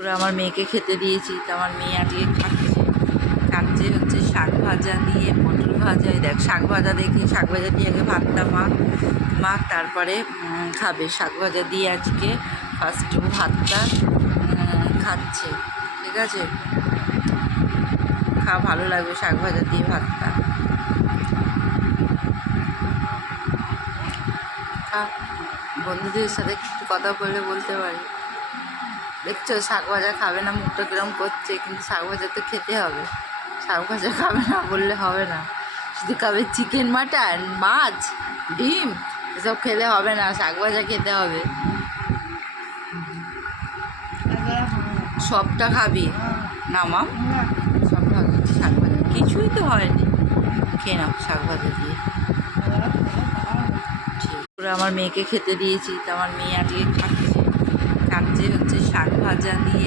পুরো আমার মেয়েকে খেতে দিয়েছি, তো আমার মেয়ে আজকে খাচ্ছে হচ্ছে শাক ভাজা দিয়ে পটল ভাজা। দেখ শাক ভাজা দেখি, শাক ভাজা দিয়ে আগে ভাতটা মাখ তারপরে খাবে। শাক ভাজা দিয়ে আজকে ফার্স্ট ভাতটা খাচ্ছে। ঠিক আছে, ভালো লাগবে শাক ভাজা দিয়ে ভাতটা। বন্ধুদের সাথে একটু কথা বললে বলতে পারি। দেখছো শাক ভাজা খাবে না, মুখটা কিরম করছে, কিন্তু শাক ভাজা তো খেতে হবে। শাক ভাজা খাবে না বললে হবে না, শুধু খাবে চিকেন, মাটন, মাছ, ডিম, এসব খেলে হবে না, শাক ভাজা খেতে হবে। সবটা খাবি না মাম, সবটা শাক ভাজা কিছুই তো হয়নি, খেয়ে নাও শাক ভাজা দিয়ে। ঠিক করে আমার মেয়েকে খেতে দিয়েছি, তো আমার মেয়ে আজকে খাচ্ছে হচ্ছে শাক ভাজা দিয়ে